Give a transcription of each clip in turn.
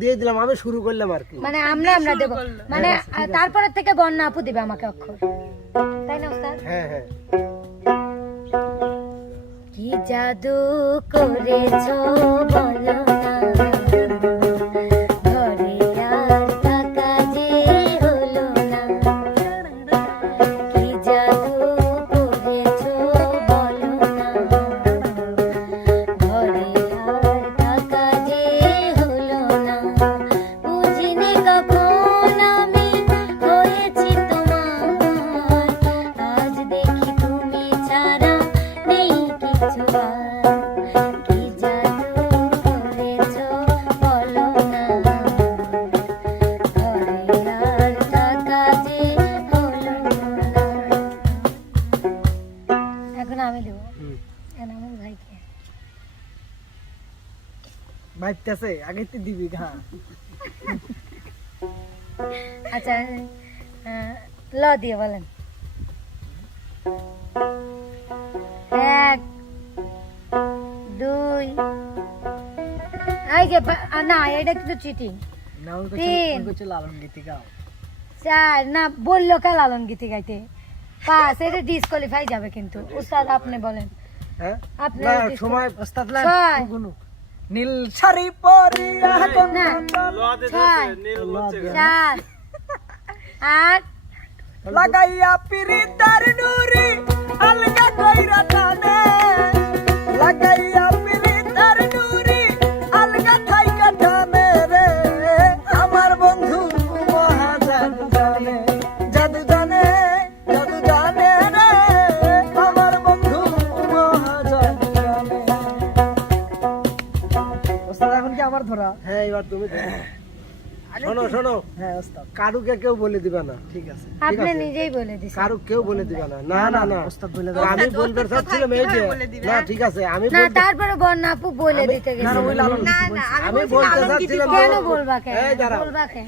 দিয়ে দিলাম, আমি শুরু করলাম আর কি। মানে আমরা দেব, মানে তারপরে থেকে বন্যা আপু দিবে আমাকে অক্ষর, তাই না ওস্তাদ? হ্যাঁ হ্যাঁ। কি জাদু করেছো বলো না, ঘরে আর থাকা যে হলো না। কি জাদু করেছো বলো না, ঘরে আর থাকা যে হলো না। বুঝিনি কখন আমি হয়েছি তোমার, আজ দেখি তুমি ছাড়া নেই কিছু আর। কি জাদু করেছো বলো না, ঘরে আর থাকা যে হলো না। এখন আমি দেবো, এখন আমার ভাইকে। বাইতেছে আগে তো দিবি। হ্যাঁ আচ্ছা ল দিয়ে বলেন। 1 2 এই যে না, এটা কিন্তু চিটিং। নাও তিন। কিছু লালন গীতিকা 4 না বললো কে লালন গীতি গাইতে। 5 এটা ডিসকোয়ালিফাই যাবে কিন্তু। উস্তাদ আপনি বলেন। হ্যাঁ আপনি না, সময় ওস্তাদ ছয়। লান গুনু নীল শাড়ি পরিয়া না, লোয়াতে 6 নীল বলছে 7 8 লাগাইয়া পিরিতার নুরি আলগা কইরা টানে, লাগাইয়া পিরিতার নুরি আলগা থাইকা টানে রে। আমার বন্ধু মহাজাদু জানে, জাদু জানে, জাদু জানে রে। আমার বন্ধু মহাজাদু জানে। ওস্তাদ এখন কি আমার ধরা? হ্যাঁ, এবার তুমি শোনো শোনো, হ্যাঁ ওস্তাদ কারুকে কেউ বলে দিবে না, ঠিক আছে। আপনি নিজেই বলে দিছেন। কারু কেউ বলে দিবে না। না না না, ওস্তাদ বলে তো আমি বলতে চাচ্ছিলাম এই যে, না ঠিক আছে, আমি না বলতে- তারপরে বন্যা আপু বলে দিতে না গেছে। ওই লালন না গীতি না বলছি। আমি বলতে চাচ্ছিলাম কেন বলবা কেন? এই দাঁড়াও। বলবা কেন?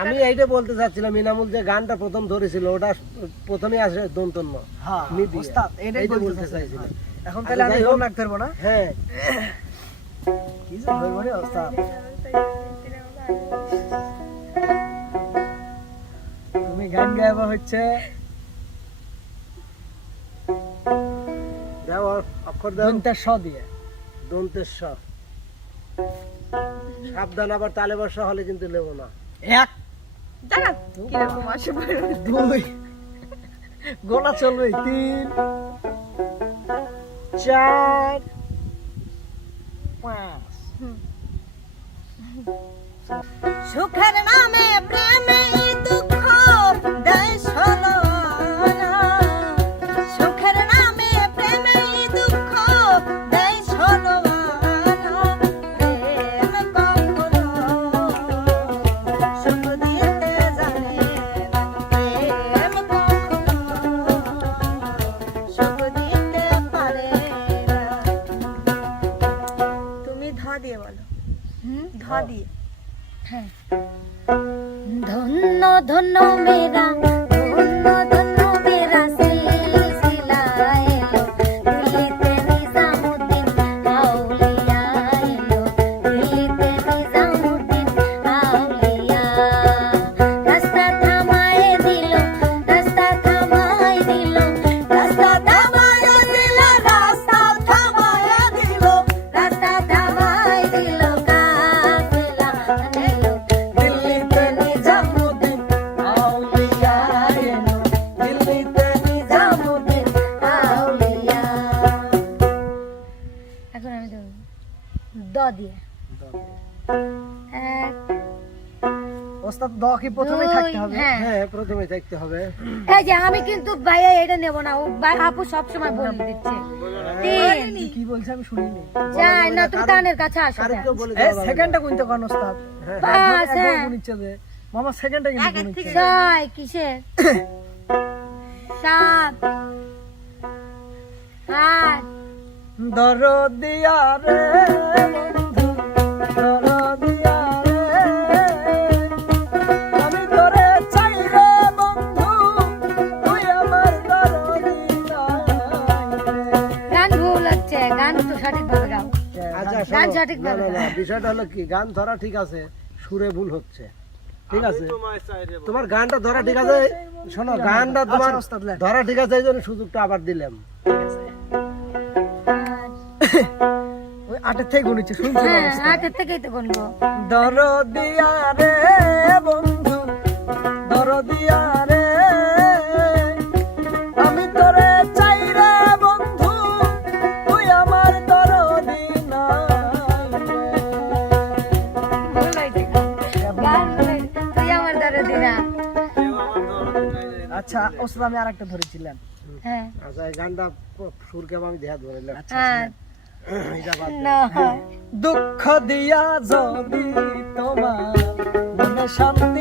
আমি এইটা বলতে চাচ্ছিলাম, ইনামুল যে গানটা প্রথম ধরেছিল ওটা প্রথমে আসে দন্তন্য। হ্যাঁ নিদি। ওস্তাদ এটাই এইটা বলতে বলতে চাইছিলাম। চাইছিলাম। এখন তাহলে আমি যাই হোক। ফোন রাখতে পারবো না? হ্যাঁ, কি যে ধরবো রে ওস্তাদ। তুমি গান গাইবা হচ্ছে দাও অক্ষর দাও, দন্তের স দিয়ে। দন্তের স। সাবধান, আবার তালে বর্ষা হলে কিন্তু নেবো না। 1 দাঁড়া কিরকম আসে বলো। 2 গোলা চলবে 3 4 5 সুখের নামে প্রেমে দুঃখ দেয় ষোলোআনা। সুখের নামে প্রেমে দুঃখ দেয় ষোলোআনা। প্রেম কখনো সুখ দিতে জানে না। প্রেম কখনো সুখ দিতে পারে না। তুমি ধ দিয়ে বলো, ধ দিয়ে। হ্যাঁ। ধন্য ধন্য মেরা, ধন্য ধন্য মেরা সিলসিলা এলো। দিল্লিতে নিজামুদ্দিন আউলিয়া এলো। দিল্লিতে নিজামুদ্দিন আউলিয়া। রাস্তা থামায়ে দিল, রাস্তা থামায়ে দিল, রাস্তা থামায়ে দিল, রাস্তা থামায়ে দিল, রাস্তা থামায়ে দিল। কাফেলা এলো। দিল্লিতে নিজামুদ্দিন আউলিয়া এলো। দিল্লিতে নিজামুদ্দিন আউলিয়া। এখন আমি দেব দ দিয়ে। 1 ওস্তাদ দ কি প্রথমেই 2 থাকতে হবে? হ্যাঁ। হ্যাঁ, প্রথমে থাকতে হবে। এই যে আমি কিন্তু ভাইয়া এটা নেব না, ও আপু সবসময় বলে দিচ্ছে। 3 কি বলছে আমি শুনিনি। 4 না, তুমি কানের কাছে আসো। কারুকে বলে এই দেওয়া যাবে না। সেকেন্ডটা গুনতে কোন ওস্তাদ? 5 একবার হ্যাঁ, গুনিচ্ছে যে মামা সেকেন্ডটা কিন্তু গুনিচ্ছে। 6 কিসের 7 8 দরদিয়া রে বন্ধু, দরদিয়া রে। আমি তোরে চাই রে বন্ধু, তুই আমার দরদিয়া রে। গান ভুল হচ্ছে, গান তো সঠিক ভাবে গাও। আচ্ছা গান শোনো, সঠিক না ভাবে না না, গাও। বিষয়টা হলো কি, গান ধরা ঠিক আছে, সুরে ভুল হচ্ছে, ঠিক আছে? তোমার গানটা ধরা ঠিক আছে, শোনো গানটা তোমার আচ্ছা, ওস্তাদ, লেন। ধরা ঠিক আছে, এই জন্য সুযোগটা আবার দিলাম। ওই 8 থেকে গুনিছে শুনছো না? হ্যাঁ হাতের থেকেই তো গুনবো। দরদিয়া রে বন্ধু দরদিয়া রে আমি তোরে চাই রে বন্ধু তুই আমার দরদি নাই ভুল হয়েছে। গান ভুল হয়েছে। তুই আমার দরদি না। আচ্ছা ওস্তাদ আমি আরেকটা ধরেছিলাম হ্যাঁ আচ্ছা এই গানটা সুর কেমন আমি দেখা ধরলাম, হ্যাঁ এটা বাদ দে। না দুঃখ দিয়া যদি তোমার মনে শান্তি